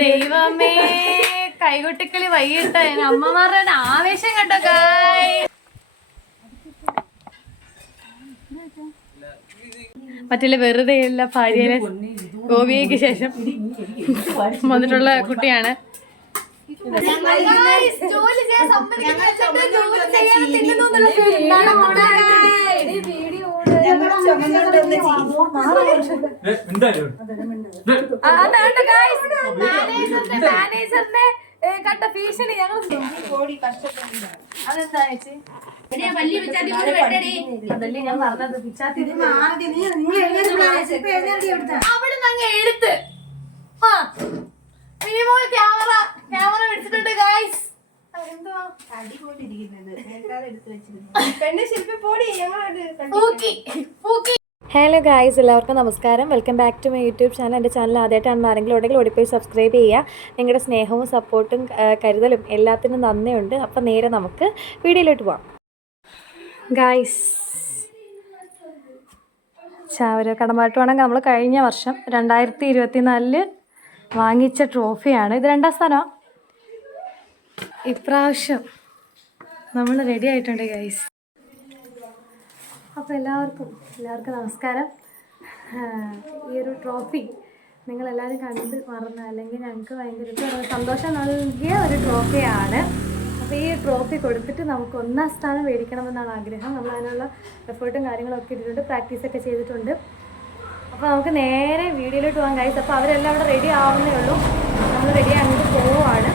ദൈവമേ കൈകൊട്ടിക്കളി വൈകിട്ട് അമ്മമാരുടെ ഒരു ആവേശം കണ്ടോ കായ് മറ്റുള്ള വെറുതെ എല്ലാ ഭാര്യനെ ഗോപിയയ്ക്ക് ശേഷം വന്നിട്ടുള്ള കുട്ടിയാണ്. ജോലി ചെയ്യാൻ സമ്മതിക്കാൻ ജോലി ചെയ്യാൻ തിന്നുന്നു അതാണ് guys. മാനേജറിന്റെ മാനേജറിന്റെ കണ്ട ഭീഷണി ഞങ്ങൾ അതെന്താ ചേച്ചി അതല്ലേ ഞാൻ പറഞ്ഞത് പിച്ചാത്തി അവിടെ അങ്ങ് എഴുത്ത് മിനിമോൾ ക്യാമറ ക്യാമറ പിടിച്ചിട്ടുണ്ട് ഗായ്സ് എന്തുവാ പൂക്കി. പൂക്കി. ഹലോ ഗായ്സ് എല്ലാവർക്കും നമസ്കാരം. Welcome back to my YouTube channel എന്റെ ചാനൽ ആദ്യമായിട്ടാണ് ആരെങ്കിലും ഉണ്ടെങ്കിൽ ഓടിപ്പോയി സബ്സ്ക്രൈബ് ചെയ്യുക. നിങ്ങളുടെ സ്നേഹവും സപ്പോർട്ടും കരുതലും എല്ലാത്തിനും നന്ദിയുണ്ട്. അപ്പം നേരെ നമുക്ക് വീഡിയോയിലോട്ട് പോവാം. ഗായ്സ് ചാവര കടമ്പാട്ട് വേണമെങ്കിൽ നമ്മൾ കഴിഞ്ഞ വർഷം രണ്ടായിരത്തി ഇരുപത്തി നാലിൽ വാങ്ങിച്ച ട്രോഫിയാണ് ഇത് രണ്ടാം സ്ഥാനമാണ് ഇപ്രാവശ്യം നമ്മൾ റെഡി ആയിട്ടുണ്ട് ഗൈസ് അപ്പോൾ എല്ലാവർക്കും എല്ലാവർക്കും നമസ്കാരം. ഈ ഒരു ട്രോഫി നിങ്ങളെല്ലാവരും കണ്ട് മറന്ന. അല്ലെങ്കിൽ ഞങ്ങൾക്ക് ഭയങ്കര സന്തോഷം നൽകിയ ഒരു ട്രോഫിയാണ്. അപ്പോൾ ഈ ട്രോഫി കൊടുത്തിട്ട് നമുക്ക് ഒന്നാം സ്ഥാനം മേടിക്കണമെന്നാണ് ആഗ്രഹം. നമ്മൾ അതിനുള്ള എഫേർട്ടും കാര്യങ്ങളൊക്കെ ഇട്ടിട്ടുണ്ട് പ്രാക്ടീസൊക്കെ ചെയ്തിട്ടുണ്ട്. അപ്പോൾ നമുക്ക് നേരെ വീഡിയോയിലോട്ട് പോകാൻ കഴിയും അപ്പോൾ അവരെല്ലാം അവിടെ റെഡി ആവുന്നേ ഉള്ളൂ. നമ്മൾ റെഡി ആയിട്ട് പോവുകയാണ്.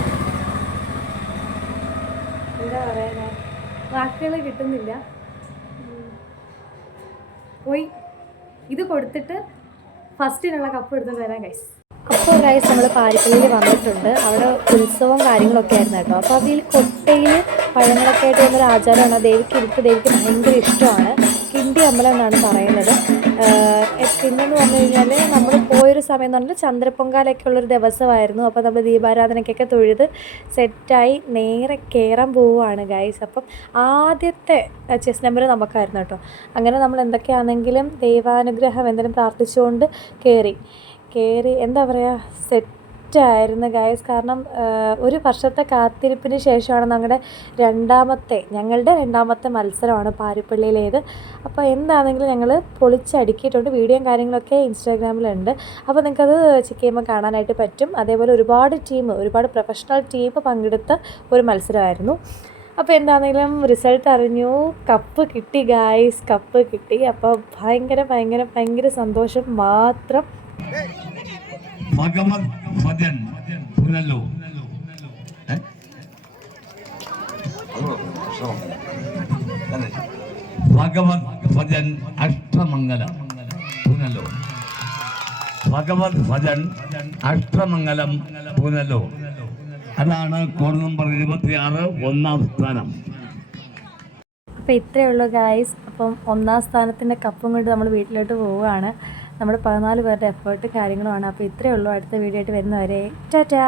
എന്താ പറയുക വാക്കുകൾ കിട്ടുന്നില്ല. പോയി. ഇത് കൊടുത്തിട്ട് ഫസ്റ്റിനുള്ള കപ്പ് എടുത്തുകൊണ്ട് തരാൻ ഗൈസ് അപ്പോൾ ഗൈസ് നമ്മൾ പാരിപ്പള്ളിയിൽ വന്നിട്ടുണ്ട്. അവിടെ ഉത്സവവും കാര്യങ്ങളൊക്കെ ആയിരുന്നു കേട്ടോ. അപ്പോൾ അതിൽ കൊട്ടയിൽ പഴങ്ങളൊക്കെ ആയിട്ട് വന്നൊരു ആചാരമാണ്. ദേവിക്ക് ഇരുത്ത് ദേവിക്ക് ഭയങ്കര ഇഷ്ടമാണ്. കിണ്ടി അമ്പലം എന്നാണ് പറയുന്നത്. പിന്നെന്ന് പറഞ്ഞു കഴിഞ്ഞാൽ നമ്മൾ പോയൊരു സമയം എന്ന് പറഞ്ഞാൽ ചന്ദ്രപ്പൊങ്കാലൊക്കെ ഉള്ളൊരു ദിവസമായിരുന്നു. അപ്പോൾ നമ്മൾ ദീപാരാധനയ്ക്കൊക്കെ തൊഴുത് സെറ്റായി നേരെ കയറാൻ പോവുകയാണ് ഗൈസ് അപ്പം ആദ്യത്തെ ചെസ് നമ്പർ നമുക്കായിരുന്നു കേട്ടോ. അങ്ങനെ നമ്മൾ എന്തൊക്കെയാണെങ്കിലും ദൈവാനുഗ്രഹം എന്തെങ്കിലും പ്രാർത്ഥിച്ചുകൊണ്ട് കയറി കയറി എന്താ പറയുക സെറ്റായിരുന്നു ഗൈസ് കാരണം ഒരു വർഷത്തെ കാത്തിരിപ്പിന് ശേഷമാണ് ഞങ്ങളുടെ രണ്ടാമത്തെ ഞങ്ങളുടെ രണ്ടാമത്തെ മത്സരമാണ് പാരിപ്പള്ളിയിലേത്. അപ്പോൾ എന്താണെങ്കിലും ഞങ്ങൾ പൊളിച്ചടുക്കിയിട്ടുണ്ട്. വീഡിയോയും കാര്യങ്ങളൊക്കെ ഇൻസ്റ്റാഗ്രാമിലുണ്ട് അപ്പോൾ നിങ്ങൾക്കത് ചെക്ക് ചെയ്യുമ്പോൾ കാണാനായിട്ട് പറ്റും. അതേപോലെ ഒരുപാട് ടീം ഒരുപാട് പ്രൊഫഷണൽ ടീം പങ്കെടുത്ത ഒരു മത്സരമായിരുന്നു. അപ്പോൾ എന്താണെങ്കിലും റിസൾട്ട് അറിഞ്ഞു. കപ്പ് കിട്ടി ഗായ്സ് കപ്പ് കിട്ടി. അപ്പോൾ ഭയങ്കര ഭയങ്കര ഭയങ്കര സന്തോഷം മാത്രം. ഭഗവത് ഭജൻ പുനലോ ഏ? അതെ. ഭഗവത് ഭജൻ അഷ്ടമംഗല പുനലോ ഭഗവത് ഭജൻ അഷ്ടമംഗലം പുനലോ അതാണ് കോഡ് നമ്പർ ഇരുപത്തിയാറ് ഒന്നാം സ്ഥാനം അപ്പോൾ ഇത്രയേ ഉള്ളൂ ഗായ്സ് അപ്പം ഒന്നാം സ്ഥാനത്തിന്റെ കപ്പും കൊണ്ട് നമ്മൾ വീട്ടിലോട്ട് പോവുകയാണ്. നമ്മുടെ പതിനാല് പേരുടെ എഫേർട്ട് കാര്യങ്ങളുമാണ് അപ്പോൾ ഇത്രയേ ഉള്ളൂ അടുത്ത വീഡിയോ ആയിട്ട് വരുന്നവരെ. ടാറ്റാ